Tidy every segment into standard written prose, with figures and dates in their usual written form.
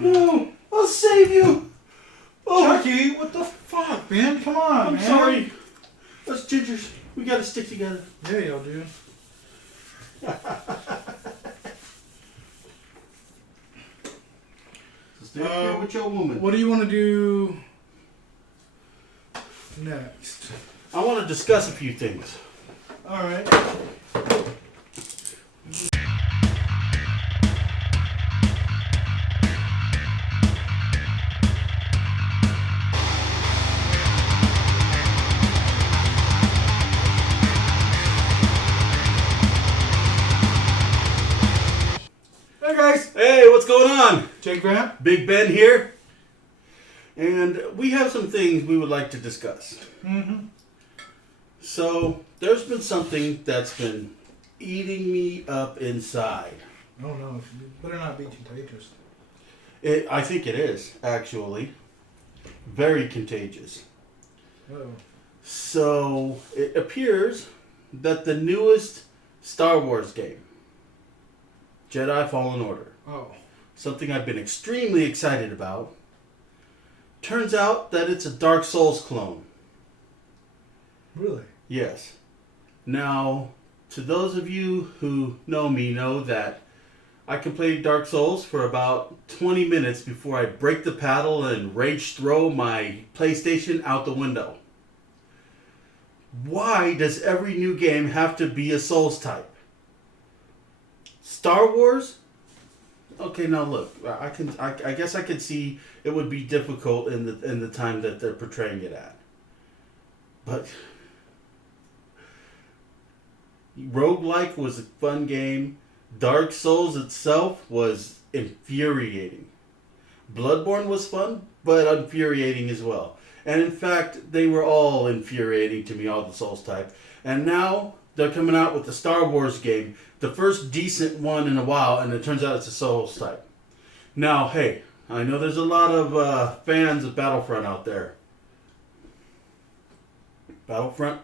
No, I'll save you. Oh. Chucky, what the fuck, man? Come on, I'm man. sorry. Us gingers, we gotta stick together. Yeah, y'all do. Stay with your woman. What do you want to do next? I want to discuss a few things. All right. Hey guys. Hey, what's going on? Jake Vamp. Big Ben here. And we have some things we would like to discuss. Mm-hmm. So, there's been something that's been eating me up inside. Oh no, it better not be contagious. I think it is, actually. Very contagious. Uh-oh. So, it appears that the newest Star Wars game, Jedi Fallen Order, something I've been extremely excited about, turns out that it's a Dark Souls clone. Really? Yes. Now, to those of you who know me know that I can play Dark Souls for about 20 minutes before I break the paddle and rage throw my PlayStation out the window. Why does every new game have to be a Souls type? Star Wars? Okay, now look, I guess I could see it would be difficult in the time that they're portraying it at. But roguelike was a fun game. Dark Souls itself was infuriating. Bloodborne was fun, but infuriating as well. And in fact, they were all infuriating to me, all the Souls type. And now they're coming out with the Star Wars game, the first decent one in a while, and it turns out it's a Souls type. Now, hey, I know there's a lot of fans of Battlefront out there. Battlefront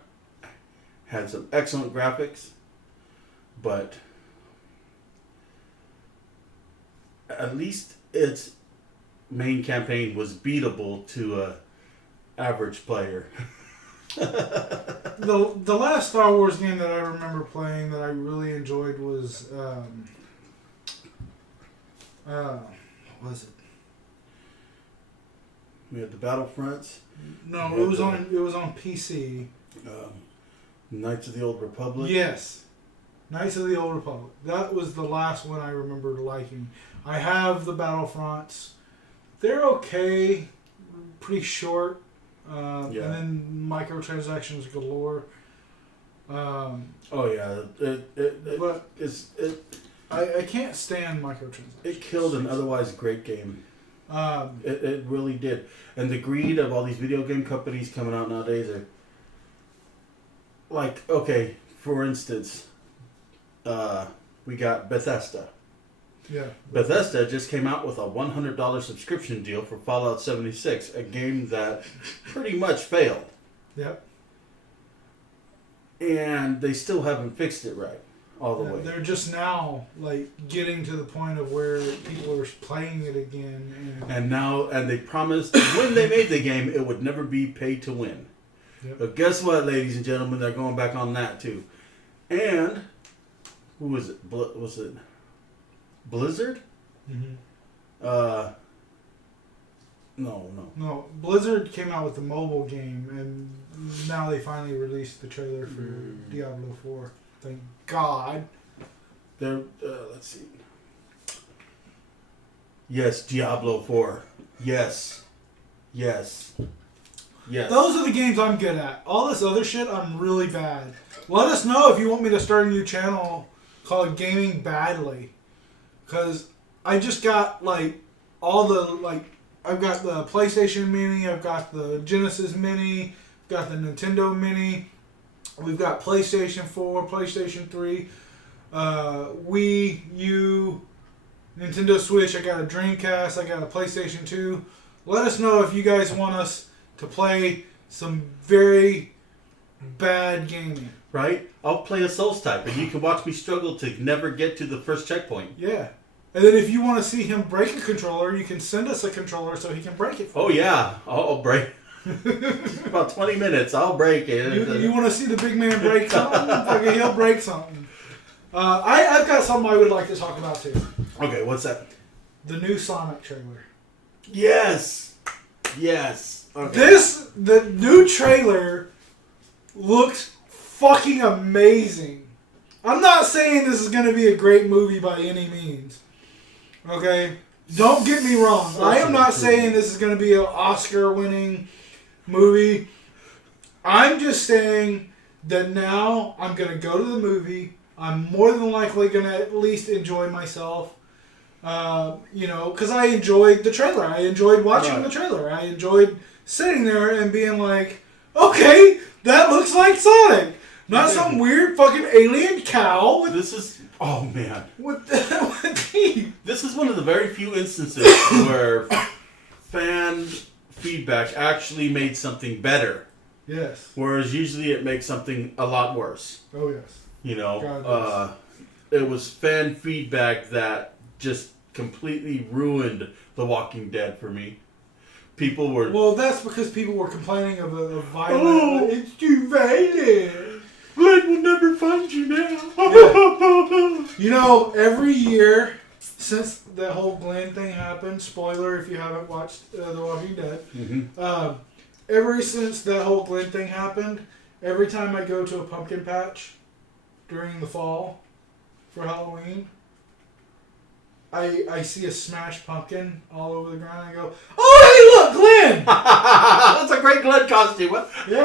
had some excellent graphics, but at least its main campaign was beatable to a average player. The last Star Wars game that I remember playing that I really enjoyed was what was it? We had the Battlefronts. No, it was on PC. Knights of the Old Republic. Yes, Knights of the Old Republic. That was the last one I remember liking. I have the Battlefronts. They're okay, pretty short. And then microtransactions galore. I can't stand microtransactions. It killed an otherwise great game. It really did. And the greed of all these video game companies coming out nowadays are like, okay, for instance, we got Bethesda. Yeah. Bethesda just came out with a $100 subscription deal for Fallout 76, a game that pretty much failed. Yep. And they still haven't fixed it right all the way. They're just now getting to the point of where people are playing it again. And they promised when they made the game it would never be pay to win. Yep. But guess what, ladies and gentlemen? They're going back on that too. And who was it? Was it Blizzard? Mm-hmm. No. Blizzard came out with the mobile game, and now they finally released the trailer for Diablo 4. Thank God. Let's see. Yes, Diablo 4. Yes. Those are the games I'm good at. All this other shit, I'm really bad. Let us know if you want me to start a new channel called Gaming Badly. Because I just got, all the, I've got the PlayStation Mini, I've got the Genesis Mini, got the Nintendo Mini, we've got PlayStation 4, PlayStation 3, Wii U, Nintendo Switch, I got a Dreamcast, I got a PlayStation 2. Let us know if you guys want us to play some very bad gaming. Right? I'll play a Souls type, and you can watch me struggle to never get to the first checkpoint. Yeah. And then if you want to see him break a controller, you can send us a controller so he can break it for you. Oh, yeah. I'll break. About 20 minutes. I'll break it. You want to see the big man break something? Okay, he'll break something. I've got something I would like to talk about too. Okay, what's that? The new Sonic trailer. Yes. Okay. The new trailer looks fucking amazing. I'm not saying this is going to be a great movie by any means. Okay? Don't get me wrong. I am not saying this is going to be an Oscar-winning movie. I'm just saying that now I'm going to go to the movie. I'm more than likely going to at least enjoy myself. Because I enjoyed the trailer. I enjoyed watching the trailer. I enjoyed sitting there and being like, okay, that looks like Sonic. Not some weird fucking alien cow with... Oh, man. With teeth. This is one of the very few instances where fan feedback actually made something better. Yes. Whereas usually it makes something a lot worse. Oh, yes. It was fan feedback that just completely ruined The Walking Dead for me. People were... Well, that's because people were complaining of a violent... Oh, it's too violent. Glenn will never find you now. Yeah. You know, every year since the whole Glenn thing happened, spoiler if you haven't watched The Walking Dead, ever since that whole Glenn thing happened, every time I go to a pumpkin patch during the fall for Halloween, I see a smashed pumpkin all over the ground and I go, oh, hey, look, Glenn! That's a great Glenn costume. Yeah.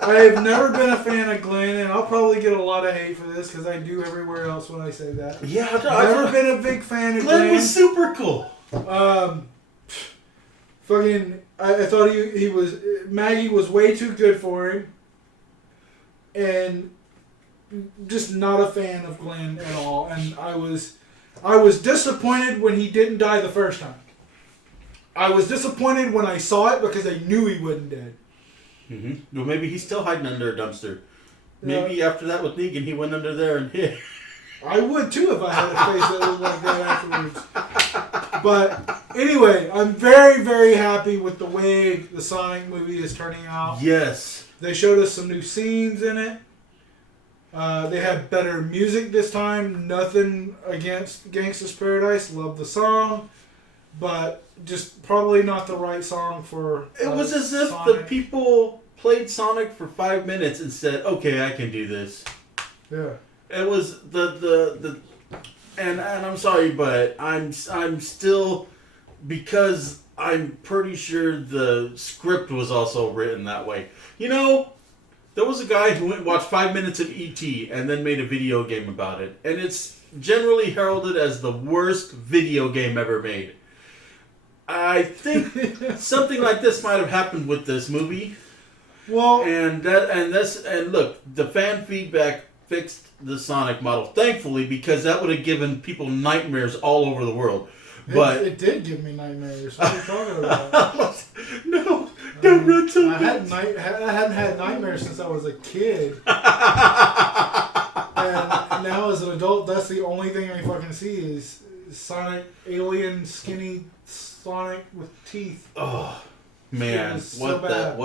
I've never been a fan of Glenn, and I'll probably get a lot of hate for this because I do everywhere else when I say that. Yeah, I've never been a big fan of Glenn. Glenn was super cool. I thought he was... Maggie was way too good for him. And just not a fan of Glenn at all. And I was disappointed when he didn't die the first time. I was disappointed when I saw it because I knew he wasn't dead. Mm-hmm. Well, maybe he's still hiding under a dumpster. Maybe after that with Negan, he went under there and hid. I would too if I had a face that looked like that afterwards. But anyway, I'm very, very happy with the way the Sonic movie is turning out. Yes. They showed us some new scenes in it. They had better music this time. Nothing against Gangsta's Paradise. Love the song. But just probably not the right song for It was as if Sonic. the people played Sonic for 5 minutes and said, okay, I can do this. Yeah. It was and I'm sorry, but I'm still, because I'm pretty sure the script was also written that way. You know, there was a guy who went and watched 5 minutes of E.T. and then made a video game about it. And it's generally heralded as the worst video game ever made. I think something like this might have happened with this movie. Well, and look, the fan feedback fixed the Sonic model, thankfully, because that would have given people nightmares all over the world. But it did give me nightmares. What are you talking about? No, don't run so I hadn't had nightmares since I was a kid. And now as an adult, that's the only thing I fucking see is Sonic, alien, skinny Sonic with teeth. Oh, man. So bad.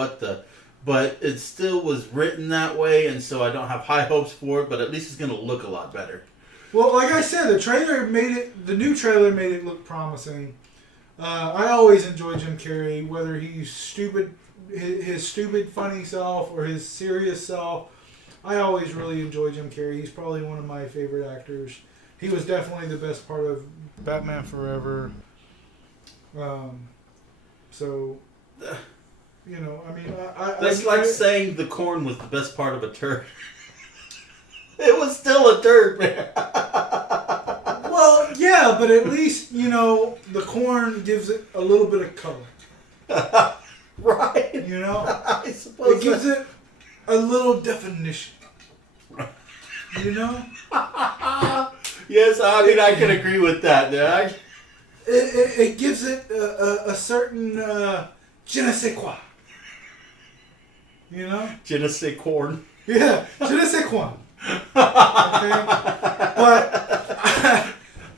But it still was written that way, and so I don't have high hopes for it, but at least it's going to look a lot better. Well, like I said, the new trailer made it look promising. I always enjoy Jim Carrey, whether he's stupid, his stupid, funny self, or his serious self. I always really enjoy Jim Carrey. He's probably one of my favorite actors. He was definitely the best part of Batman Forever. So, you know, I mean, That's like saying the corn was the best part of a turd. It was still a turd, man. Well, yeah, but at least, you know, the corn gives it a little bit of color. Right. You know? I suppose it gives it a little definition. You know? Yes, I mean, I can agree with that. Yeah. It gives it a certain je ne sais quoi. You know? Je ne sais corn. Yeah, je ne sais quoi. Okay? But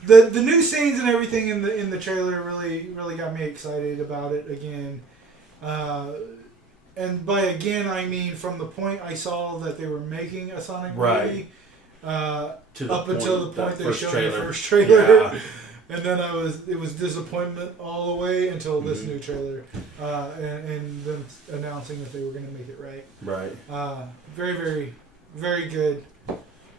the new scenes and everything in the trailer really got me excited about it again. And by again I mean from the point I saw that they were making a Sonic movie, up until the point they showed the first trailer. Yeah. And then it was disappointment all the way until this new trailer, and them announcing that they were going to make it right. Right. Very, very, very good.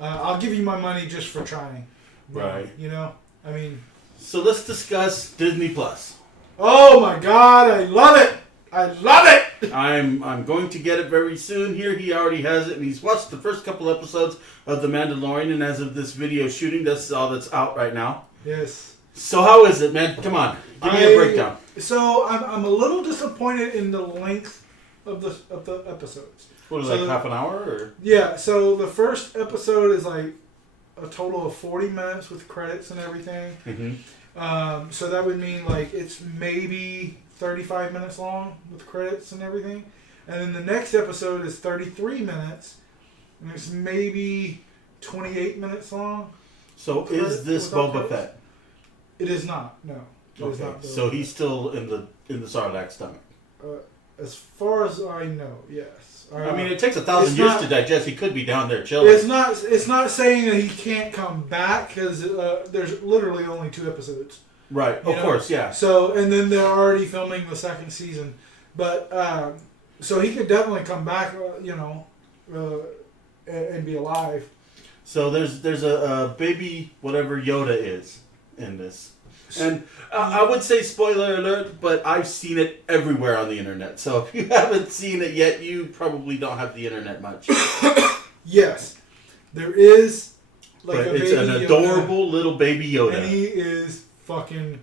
I'll give you my money just for trying. Right. You know? I mean... So let's discuss Disney Plus. Oh my God, I love it! I love it! I'm going to get it very soon. Here he already has it, and he's watched the first couple episodes of The Mandalorian, and as of this video shooting, that's all that's out right now. Yes. So how is it, man? Come on, give me a breakdown. So I'm a little disappointed in the length of the episodes. What is it, half an hour? Or? Yeah, so the first episode is like a total of 40 minutes with credits and everything. Mm-hmm. So that would mean like it's maybe 35 minutes long with credits and everything. And then the next episode is 33 minutes, and it's maybe 28 minutes long. So is this Boba Fett? It is not. No. It is not. So he's still in the Sarlacc stomach. As far as I know, yes. I mean, it takes 1,000 years to digest. He could be down there chilling. It's not saying that he can't come back because there's literally only 2 episodes. Right. Of course. Yeah. So and then they're already filming the second season, but so he could definitely come back. And be alive. So there's a baby whatever Yoda is in this. And I would say spoiler alert, but I've seen it everywhere on the internet. So if you haven't seen it yet, you probably don't have the internet much. Yes. There is like but a it's baby an Yoda, adorable little baby Yoda. and he is fucking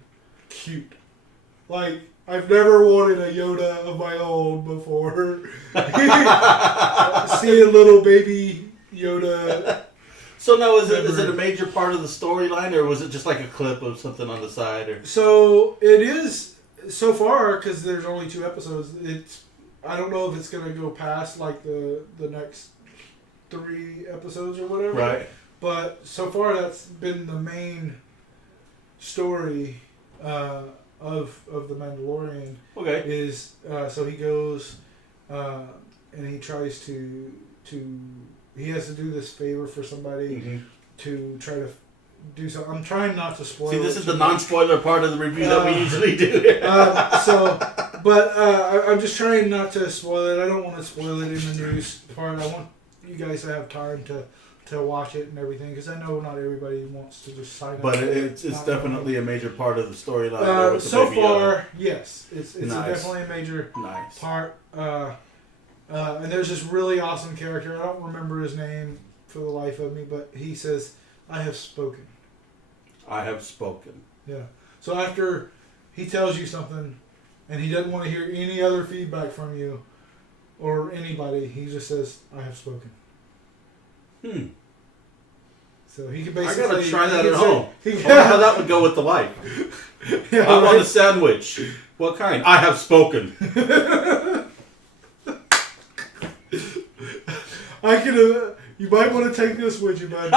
cute. Like, I've never wanted a Yoda of my own before. See a little baby Yoda. So now, is it a major part of the storyline, or was it just like a clip of something on the side? Or So it is so far because there's only 2 episodes. I don't know if it's gonna go past like the next 3 episodes or whatever. Right. But so far that's been the main story of the Mandalorian. Okay. Is so he goes and he tries to. He has to do this favor for somebody to try to do something. I'm trying not to spoil. See, this is the non-spoiler part of the review that we usually do. I'm just trying not to spoil it. I don't want to spoil it in the news part. I want you guys to have time to watch it and everything, because I know not everybody wants to just sign up. But it's definitely a major part of the storyline. So far, yes, it's nice. definitely a major part. And there's this really awesome character. I don't remember his name for the life of me, but he says, "I have spoken." I have spoken. Yeah. So after he tells you something, and he doesn't want to hear any other feedback from you or anybody, he just says, "I have spoken." So he can basically. I gotta try that at home. I wonder how that would go with the wife. Yeah, I want a sandwich. What kind? I have spoken. I can. You might want to take this with you, man.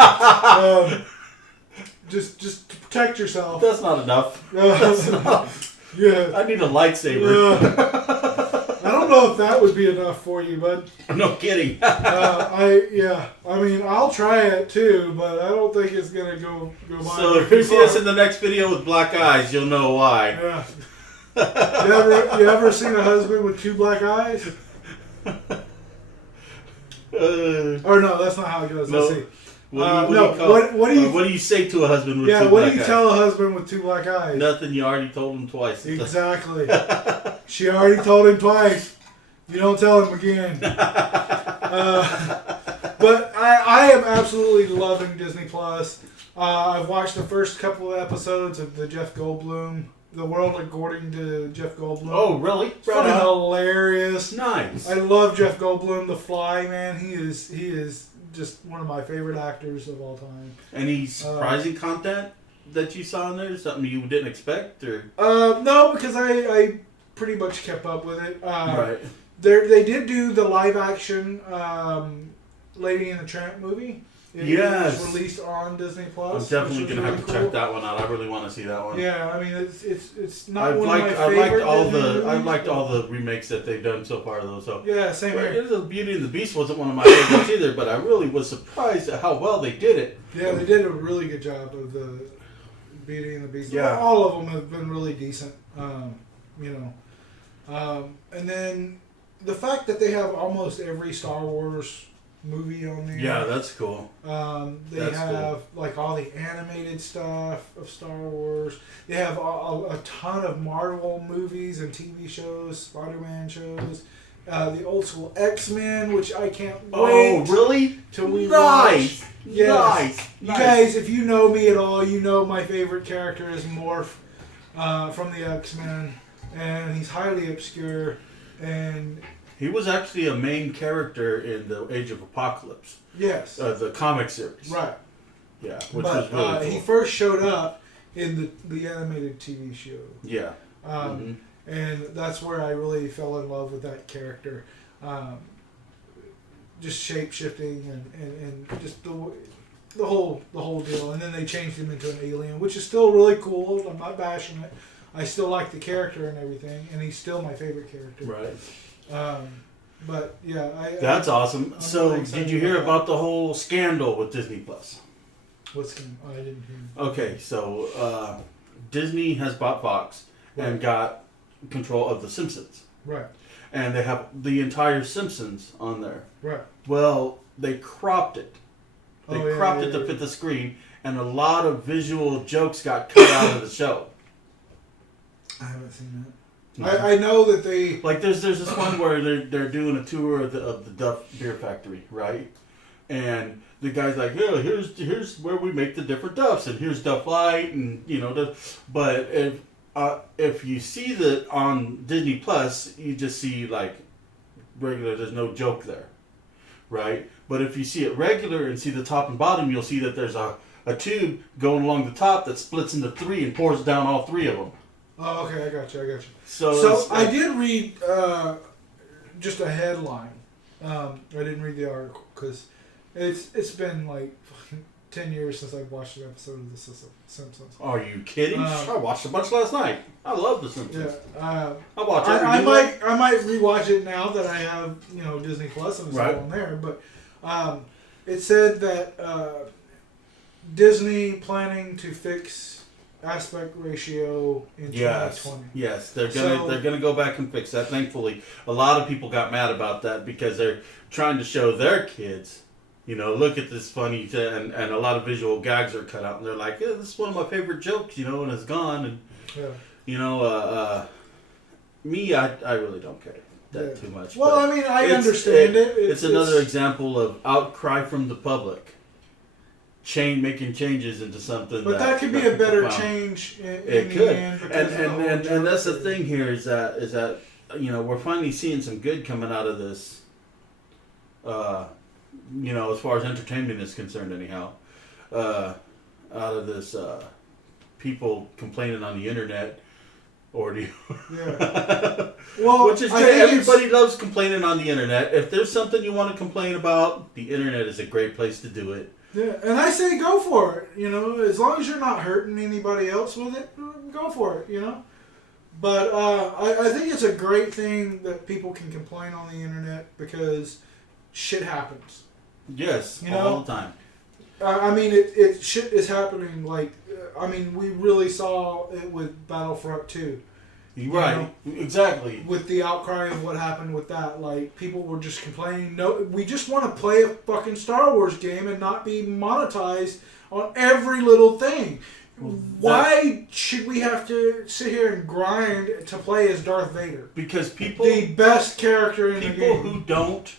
Just to protect yourself. That's not enough. That's not. Yeah. I need a lightsaber. I don't know if that would be enough for you, bud. No kidding. I mean, I'll try it too, but I don't think it's gonna go by. So if you see us in the next video with black eyes, you'll know why. Yeah. You ever seen a husband with 2 black eyes? Or no, that's not how it goes. Let's see. What do you say to a husband with 2 black eyes? Yeah, what do you tell a husband with 2 black eyes? Nothing. You already told him twice. Exactly. She already told him twice. You don't tell him again. But I am absolutely loving Disney Plus. I've watched the first couple of episodes of the Jeff Goldblum. The World According to Jeff Goldblum. Oh, really? It's fucking hilarious. Nice. I love Jeff Goldblum, the Fly, man. He is just one of my favorite actors of all time. Any surprising content that you saw in there? Something you didn't expect, or? No, because I pretty much kept up with it. Right. They did do the live action Lady and the Tramp movie. It was released on Disney Plus. I'm definitely gonna have to check that one out. I really want to see that one. Yeah, I mean it's not one of my favorite. I liked all the remakes that they've done so far though. So yeah, same here. The Beauty and the Beast wasn't one of my favorites either, but I really was surprised at how well they did it. Yeah, they did a really good job of the Beauty and the Beast. Yeah, all of them have been really decent. And then the fact that they have almost every Star Wars movie on there. Yeah, that's cool. They have like all the animated stuff of Star Wars. They have a ton of Marvel movies and TV shows, Spider-Man shows. The old school X-Men, which I can't wait. Oh, really? Till we nice. watch. Yes. Nice. You guys, if you know me at all, you know my favorite character is Morph from the X-Men, and he's highly obscure. And he was actually a main character in the Age of Apocalypse. Yes. The comic series. Right. Yeah, which was really cool. He first showed up in the animated TV show. Yeah. And that's where I really fell in love with that character. Just shape shifting and just the whole deal. And then they changed him into an alien, which is still really cool. I'm not bashing it. I still like the character and everything, and he's still my favorite character. Right. But yeah, that's awesome. I'm so, really excited did you hear about about the whole scandal with Disney Plus? What's him? I didn't hear. Okay, so Disney has bought Fox and got control of The Simpsons. Right. And they have the entire Simpsons on there. Right. Well, they cropped it. They cropped it to fit the screen, and a lot of visual jokes got cut out of the show. I haven't seen that. No. I know that they like there's this one where they're doing a tour of the Duff Beer Factory, right? And the guy's like, "Yeah, here's where we make the different Duffs, and here's Duff Light, and but if you see that on Disney Plus, you just see like regular. There's no joke there, right? But if you see it regular and see the top and bottom, you'll see that there's a tube going along the top that splits into three and pours down all three of them. Oh, okay, I got you. So I did read just a headline. I didn't read the article because it's been like 10 years since I've watched an episode of The Simpsons. Are you kidding? I watched a bunch last night. I love The Simpsons. Yeah, I watch it. I might rewatch it now that I have Disney Plus and it's all on there. But it said that Disney planning to fix aspect ratio in 2020. Yes, they're gonna go back and fix that. Thankfully, a lot of people got mad about that because they're trying to show their kids, look at this funny and a lot of visual gags are cut out, and they're like, yeah, this is one of my favorite jokes, and it's gone, and me, I really don't care that too much. Well, I mean, I understand it. It's another example of outcry from the public. Making changes into something, but that could be a better change in the end. And that's the thing here is that we're finally seeing some good coming out of this. As far as entertainment is concerned, anyhow, out of this people complaining on the internet, ordeal. Yeah. Well, which is great. Everybody loves complaining on the internet. If there's something you want to complain about, the internet is a great place to do it. Yeah, and I say go for it. As long as you're not hurting anybody else with it, go for it. But I think it's a great thing that people can complain on the internet because shit happens. Yes, all the time. I mean, shit is happening. Like, we really saw it with Battlefront 2. Right, exactly. With the outcry of what happened with that, like, people were just complaining. No, we just want to play a fucking Star Wars game and not be monetized on every little thing. Why should we have to sit here and grind to play as Darth Vader? Because the best character in the game. People who don't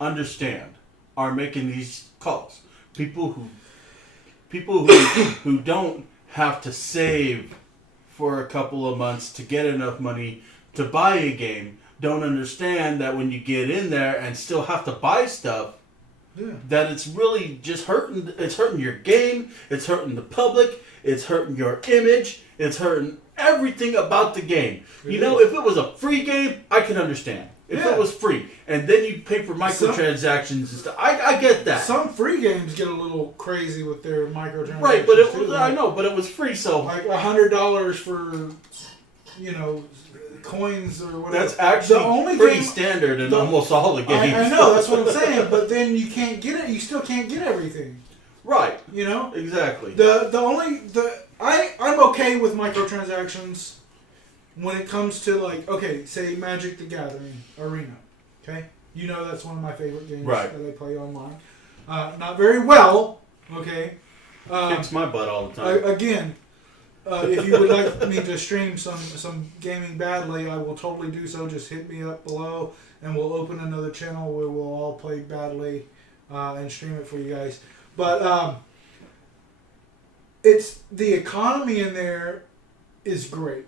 understand are making these calls. People who don't have to save for a couple of months to get enough money to buy a game don't understand that when you get in there and still have to buy stuff, that it's really just hurting. It's hurting your game. It's hurting the public. It's hurting your image. It's hurting everything about the game. If it was a free game, I can understand. if it was free, and then you pay for microtransactions and stuff. I get that. Some free games get a little crazy with their microtransactions. Right, but it too, was, I know, but it was free, so like $100 for, coins or whatever. that's actually the only pretty game, standard in almost all the games. I know, that's what I'm saying. But then you can't get it. You still can't get everything. Right. I'm Exactly. okay with microtransactions when it comes to say Magic the Gathering Arena. Okay, that's one of my favorite games that I play online. Not very well. Okay. Kicks my butt all the time. Again, if you would like me to stream some gaming badly, I will totally do so. Just hit me up below, and we'll open another channel where we'll all play badly and stream it for you guys. But it's the economy in there is great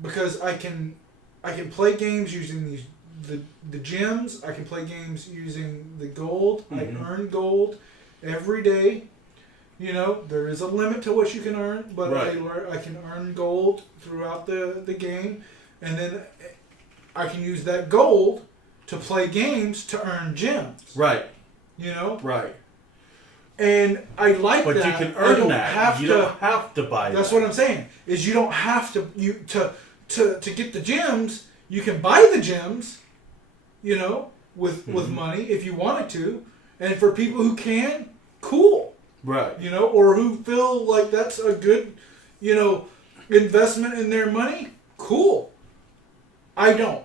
because I can play games using the gems. I can play games using the gold. I earn gold every day. There is a limit to what you can earn, but I can earn gold throughout the game, and then I can use that gold to play games to earn gems. Right. Right. And I like but that. But you can earn that. You don't have to buy That's that. what I'm saying. Is you don't have to to get the gems. You can buy the gems, with money if you wanted to, and for people who can, cool. Right. Or who feel like that's a good, investment in their money, cool. I don't.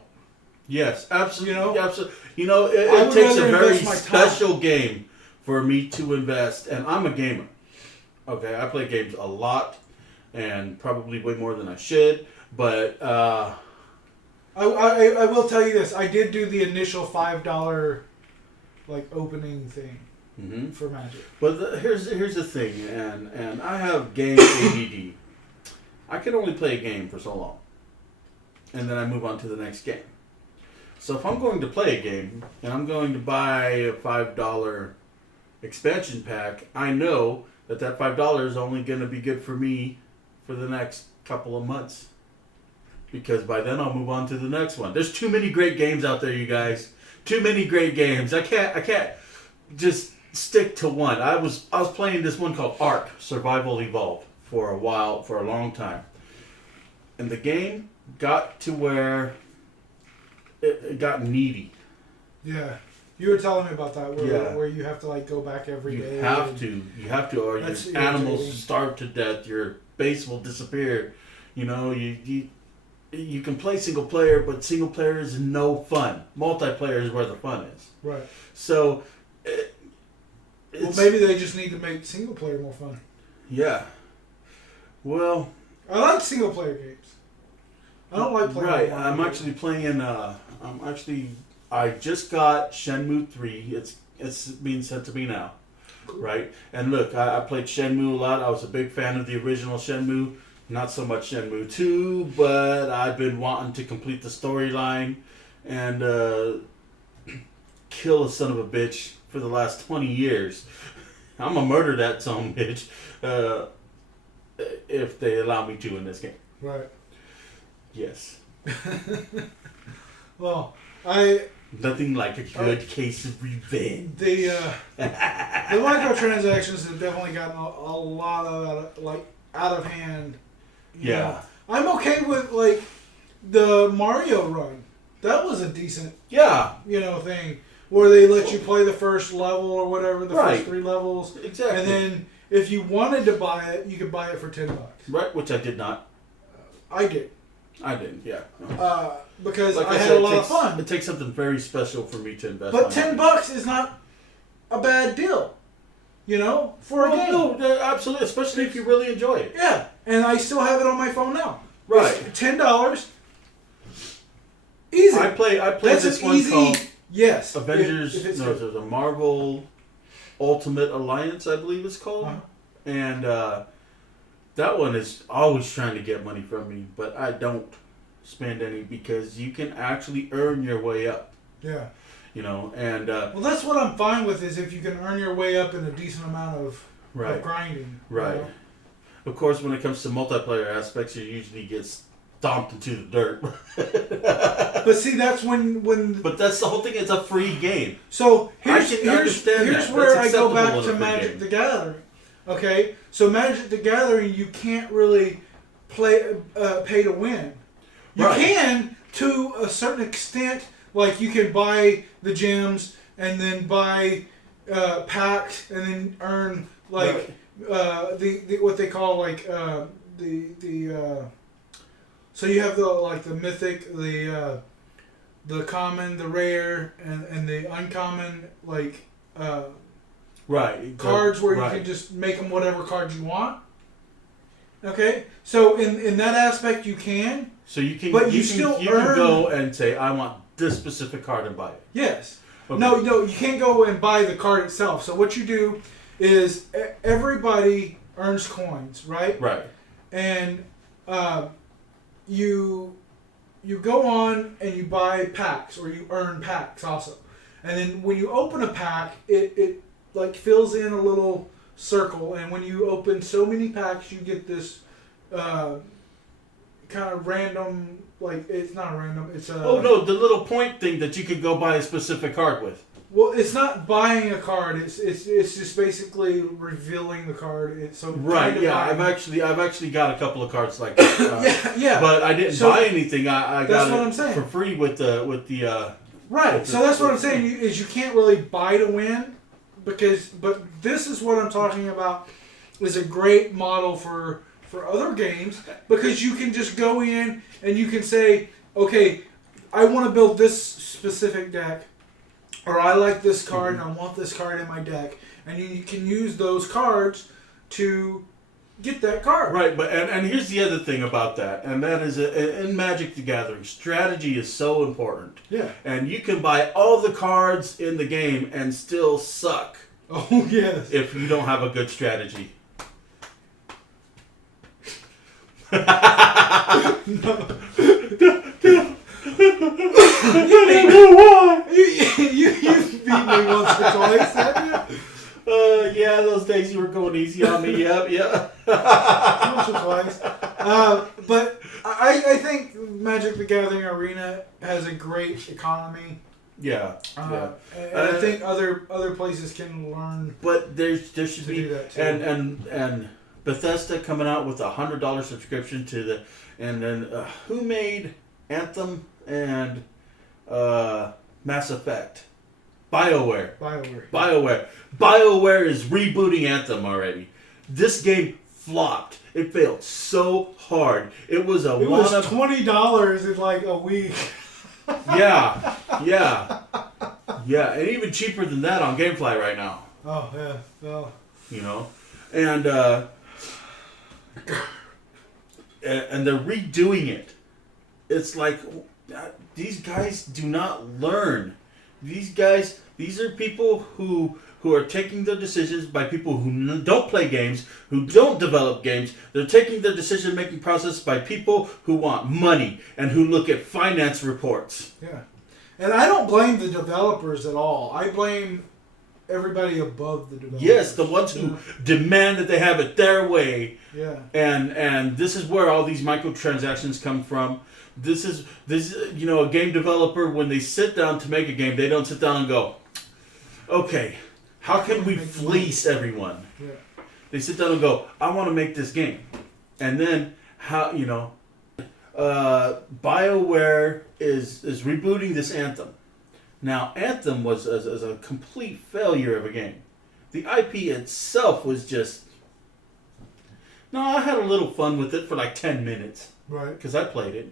Yes, absolutely. Absolutely. It takes a very special game for me to invest, and I'm a gamer. Okay, I play games a lot, and probably way more than I should. But I will tell you this: I did do the initial $5 opening thing. For Magic. But here's the thing, and I have game ADD. I can only play a game for so long, and then I move on to the next game. So if I'm going to play a game and I'm going to buy a $5 expansion pack, I know that $5 is only going to be good for me for the next couple of months, because by then I'll move on to the next one. There's too many great games out there, you guys. Too many great games. I can't just stick to one. I was playing this one called Ark Survival Evolved for a long time, and the game got to where it got needy. Yeah, you were telling me about that. Where you have to go back every day. You have to, or your animals starve to death. Your base will disappear. You can play single player, but single player is no fun. Multiplayer is where the fun is. Right. So. Maybe they just need to make single player more fun. Yeah. Well, I like single player games. I don't like playing. Right. I'm actually playing. I just got Shenmue 3. It's being sent to me now. Cool. Right. And look, I played Shenmue a lot. I was a big fan of the original Shenmue. Not so much Shenmue 2, but I've been wanting to complete the storyline and kill a son of a bitch for the last 20 years. I'm gonna murder that son of a bitch if they allow me to in this game. Right. Yes. Well, nothing like a good case of revenge. The microtransactions have definitely gotten a lot of out of hand. Yeah. I'm okay with the Mario run. That was a decent thing. Where they let you play the first level or whatever, first 3 levels. Exactly. And then if you wanted to buy it, you could buy it for $10. Right, which I did not. I did. I didn't, yeah. Because I had a lot of fun. It takes something very special for me to invest. But $10 is not a bad deal, for a game. No, absolutely, especially if you really enjoy it. Yeah, and I still have it on my phone now. Right. It's $10. Easy. I play this one called Avengers. There's a Marvel Ultimate Alliance, I believe it's called, and that one is always trying to get money from me, but I don't spend any because you can actually earn your way up. Yeah. And well, that's what I'm fine with is if you can earn your way up in a decent amount of grinding. Right. Of course, when it comes to multiplayer aspects, you usually get stomped into the dirt. But see, that's when. But that's the whole thing. It's a free game. So here's where I go back to Magic the Gathering. Okay, so Magic the Gathering, you can't really pay to win. You can to a certain extent. Like you can buy the gems and then buy packs and then earn like the what they call like so you have the mythic, the common, the rare, and the uncommon cards where you can just make them whatever cards you want. Okay, so in that aspect you can. So you can, but you can go and say, I want this specific card and buy it. Yes. Okay. No, you can't go and buy the card itself. So what you do is everybody earns coins, right? Right. And you go on and you buy packs, or you earn packs also. And then when you open a pack, it like fills in a little circle, and when you open so many packs, you get this kind of random, like it's not random, it's a... Oh no, the little point thing that you could go buy a specific card with. Well, it's not buying a card. It's just basically revealing the card. It's so right. Yeah, I've actually got a couple of cards like that. yeah. But I didn't buy anything. I got it for free with the Right. So that's what I'm saying is you can't really buy to win, but this is what I'm talking about is a great model for other games, because you can just go in and you can say, okay, I want to build this specific deck. Or I like this card and I want this card in my deck, and you can use those cards to get that card. Right, but and here's the other thing about that, and that is in Magic the Gathering, strategy is so important. Yeah. And you can buy all the cards in the game and still suck. Oh yes. If you don't have a good strategy. You beat me once or twice, haven't you? Yeah, those days you were going easy on me. Yep. Once or twice. But I think Magic the Gathering Arena has a great economy. Yeah. And I think other places can learn. But there should be do that too. And Bethesda coming out with $100 subscription to the, and then who made Anthem and Mass Effect? BioWare. BioWare is rebooting Anthem already. This game flopped. It failed so hard. It was $20 in like a week. Yeah, and even cheaper than that on GameFly right now. Oh yeah, well. You know, and they're redoing it. It's like these guys do not learn. These are people who are taking their decisions by people who don't play games, who don't develop games. They're taking their decision-making process by people who want money and who look at finance reports. Yeah. And I don't blame the developers at all. I blame everybody above the developers. Yes, the ones who demand that they have it their way. Yeah. And this is where all these microtransactions come from. This is a game developer, when they sit down to make a game, they don't sit down and go, okay, how can we fleece everyone? Yeah. They sit down and go, I want to make this game. And then BioWare is rebooting this Anthem. Now, Anthem was a complete failure of a game. The IP itself was just... No, I had a little fun with it for like 10 minutes. Right. Because I played it.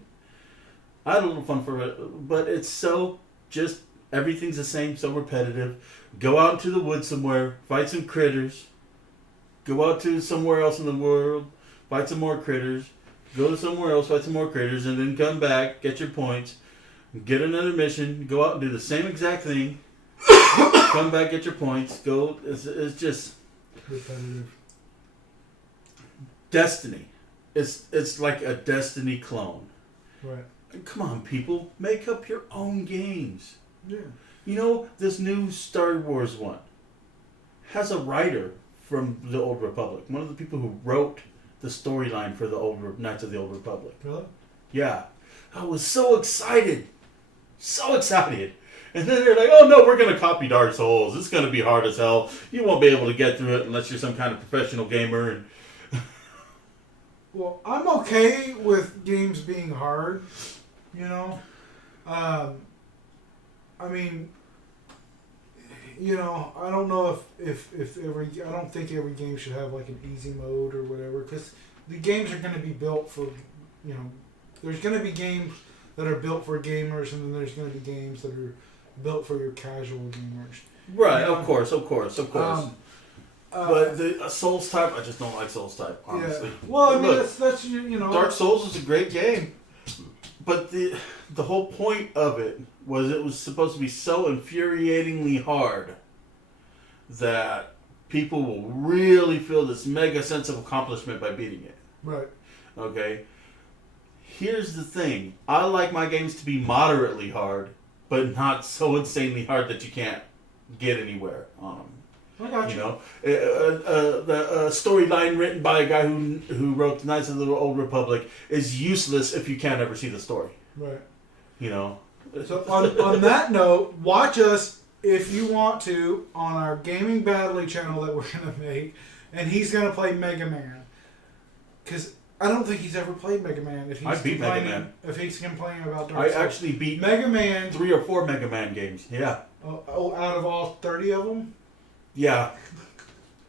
I had a little fun for it, but it's so just... Everything's the same, so repetitive. Go out into the woods somewhere, fight some critters. Go out to somewhere else in the world, fight some more critters. Go to somewhere else, fight some more critters, and then come back, get your points, get another mission, go out and do the same exact thing. Come back, get your points. Go. It's just repetitive. Destiny. It's like a Destiny clone. Right. Come on, people, make up your own games. Yeah. You know, this new Star Wars one has a writer from the Old Republic. One of the people who wrote the storyline for the Knights of the Old Republic. Really? Yeah. I was so excited. So excited. And then they're like, oh no, we're going to copy Dark Souls. It's going to be hard as hell. You won't be able to get through it unless you're some kind of professional gamer. And Well, I'm okay with games being hard, you know. I mean, you know, I don't know if I don't think every game should have like an easy mode or whatever, because the games are going to be built for, you know, there's going to be games that are built for gamers, and then there's going to be games that are built for your casual gamers. right, You know? of course. But the Souls type, I just don't like Souls type, honestly. Yeah. Well, I mean, Look, that's you know. Dark Souls is a great game, but the whole point of it was supposed to be so infuriatingly hard that people will really feel this mega sense of accomplishment by beating it. Right. Okay? Here's the thing. I like my games to be moderately hard, but not so insanely hard that you can't get anywhere on them. I got you. You know, the storyline written by a guy who wrote the Knights of the Old Republic is useless if you can't ever see the story. Right. You know. So on that note, watch us if you want to on our Gaming Badly channel that we're gonna make, and he's gonna play Mega Man. Because I don't think he's ever played Mega Man. If he's I beat Mega complaining, Man. if he's complaining about Dark I Souls. actually beat Mega Man. 3 or 4 Mega Man games. Yeah. Out of all 30 of them. Yeah.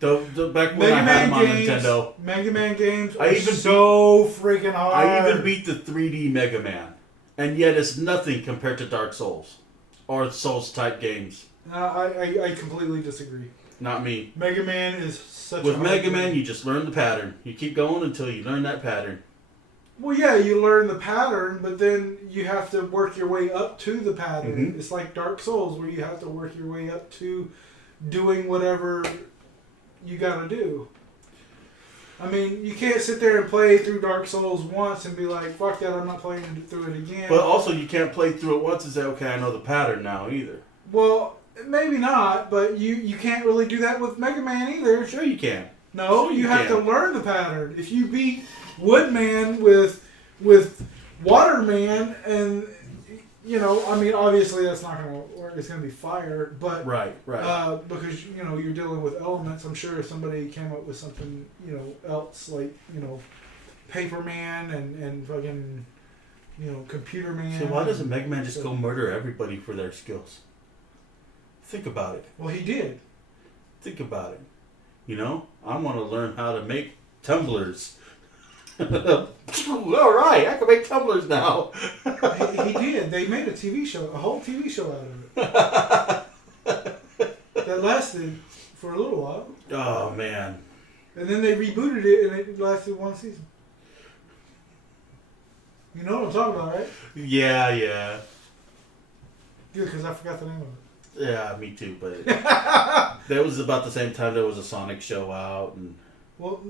The back when Mega I had Man them on games. Nintendo. Mega Man games I are even so freaking hard. I even beat the 3D Mega Man. And yet it's nothing compared to Dark Souls. Or Souls type games. I completely disagree. Not me. Mega Man is such With a hard Mega Man, game. you just learn the pattern. You keep going until you learn that pattern. Well, yeah, you learn the pattern, but then you have to work your way up to the pattern. Mm-hmm. It's like Dark Souls, where you have to work your way up to doing whatever you gotta do. I mean, you can't sit there and play through Dark Souls once and be like, fuck that, I'm not playing through it again. But also, you can't play through it once and say, okay, I know the pattern now either. Well, maybe not, but you can't really do that with Mega Man either. Sure you can. No, Sure you you have can. to learn the pattern. If you beat Woodman with Waterman, and you know, I mean, obviously that's not gonna work. It's gonna be fire, but Right. because you know you're dealing with elements. I'm sure if somebody came up with something else like Paperman and fucking Computer Man. So why doesn't Mega Man just go murder everybody for their skills? Think about it. Well, he did. Think about it. I want to learn how to make tumblers. All right, I can make tumblers now. He did. They made a whole TV show out of it. That lasted for a little while. Oh man. And then they rebooted it, and it lasted one season. You know what I'm talking about, right? Yeah. Good, because I forgot the name of it. Yeah, me too. But that was about the same time there was a Sonic show out, and Well,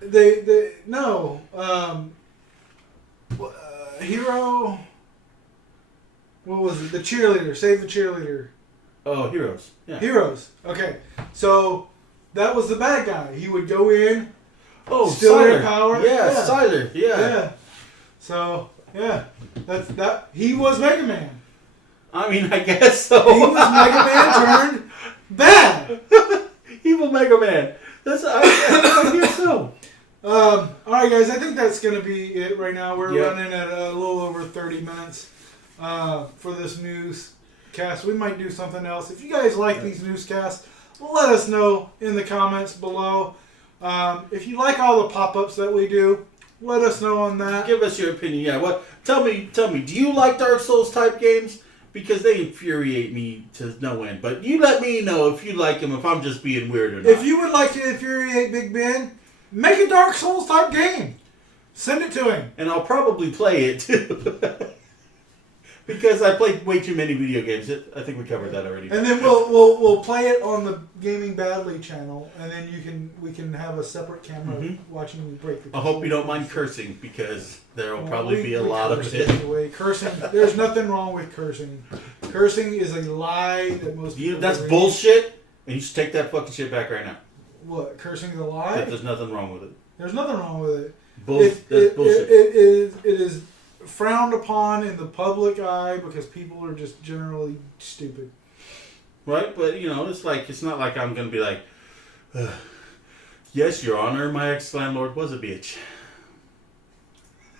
they Hero. What was it? The cheerleader. Save the cheerleader. oh, Heroes. Yeah. Heroes. Okay, so that was the bad guy. He would go in. Oh, Still their Siler. power. Yeah, Yeah. Siler. Yeah. Yeah. So yeah, that he was Mega Man. I mean, I guess so. He was Mega Man turned bad. Evil Mega Man. I guess so. All right, guys. I think that's gonna be it right now. We're Yep. running at a little over 30 minutes for this newscast. We might do something else. If you guys like these newscasts, let us know in the comments below. If you like all the pop-ups that we do, let us know on that. Give us your opinion. Yeah. What? Tell me. Do you like Dark Souls type games? Because they infuriate me to no end. But you let me know if you like them. If I'm just being weird or not. If you would like to infuriate Big Ben, make a Dark Souls type game. Send it to him. And I'll probably play it too. Because I played way too many video games. I think we covered that already. And then we'll play it on the Gaming Badly channel, and then we can have a separate camera watching you break the. I hope you don't mind cursing, because there will probably be a we lot of curse it. Anyway. Cursing, there's nothing wrong with cursing. Cursing is a lie that most people That's believe. bullshit, and you should take that fucking shit back right now. What? Cursing is a lie? That there's nothing wrong with it. There's nothing wrong with it. That's bullshit. It is frowned upon in the public eye because people are just generally stupid. Right? But, you know, it's not like I'm going to be like, yes, Your Honor, my ex-landlord was a bitch.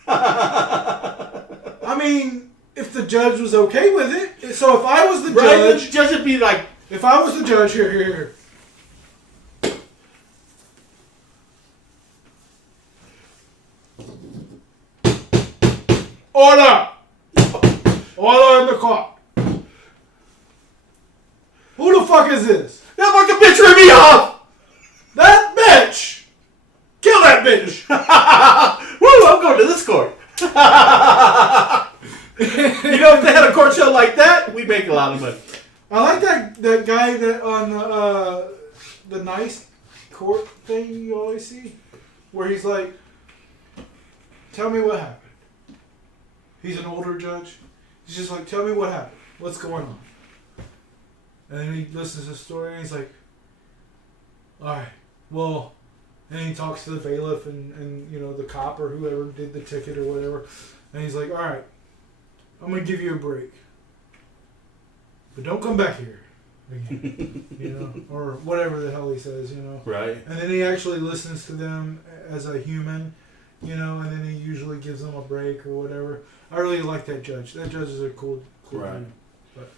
I mean, if the judge was okay with it. So if I was the Right? judge... The judge would be like... If I was the judge... Here. Order! Order in the court. Who the fuck is this? That fucking bitch ripped me off! That bitch! Kill that bitch! Woo, I'm going to this court. You know, if they had a court show like that, we'd make a lot of money. I like that guy that on the nice court thing you always see, where he's like, tell me what happened. He's an older judge. He's just like, tell me what happened. What's going on? And then he listens to the story and he's like, alright, well, and he talks to the bailiff and you know, the cop or whoever did the ticket or whatever. And he's like, alright, I'm going to give you a break. But don't come back here again. You know, or whatever the hell he says, you know. Right. And then he actually listens to them as a human, you know, and then he usually gives them a break or whatever. I really like that judge. That judge is a cool Right. dude. But,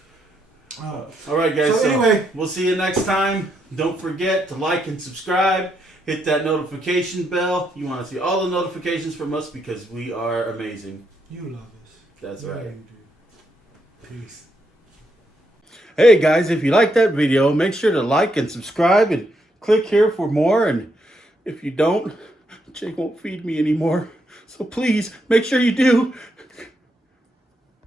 all right, guys. So anyway, we'll see you next time. Don't forget to like and subscribe. Hit that notification bell. You want to see all the notifications from us because we are amazing. you love us. That's Yeah, right. you do. Peace. Hey guys, if you like that video, make sure to like and subscribe and click here for more. And if you don't, Jake won't feed me anymore. So please make sure you do.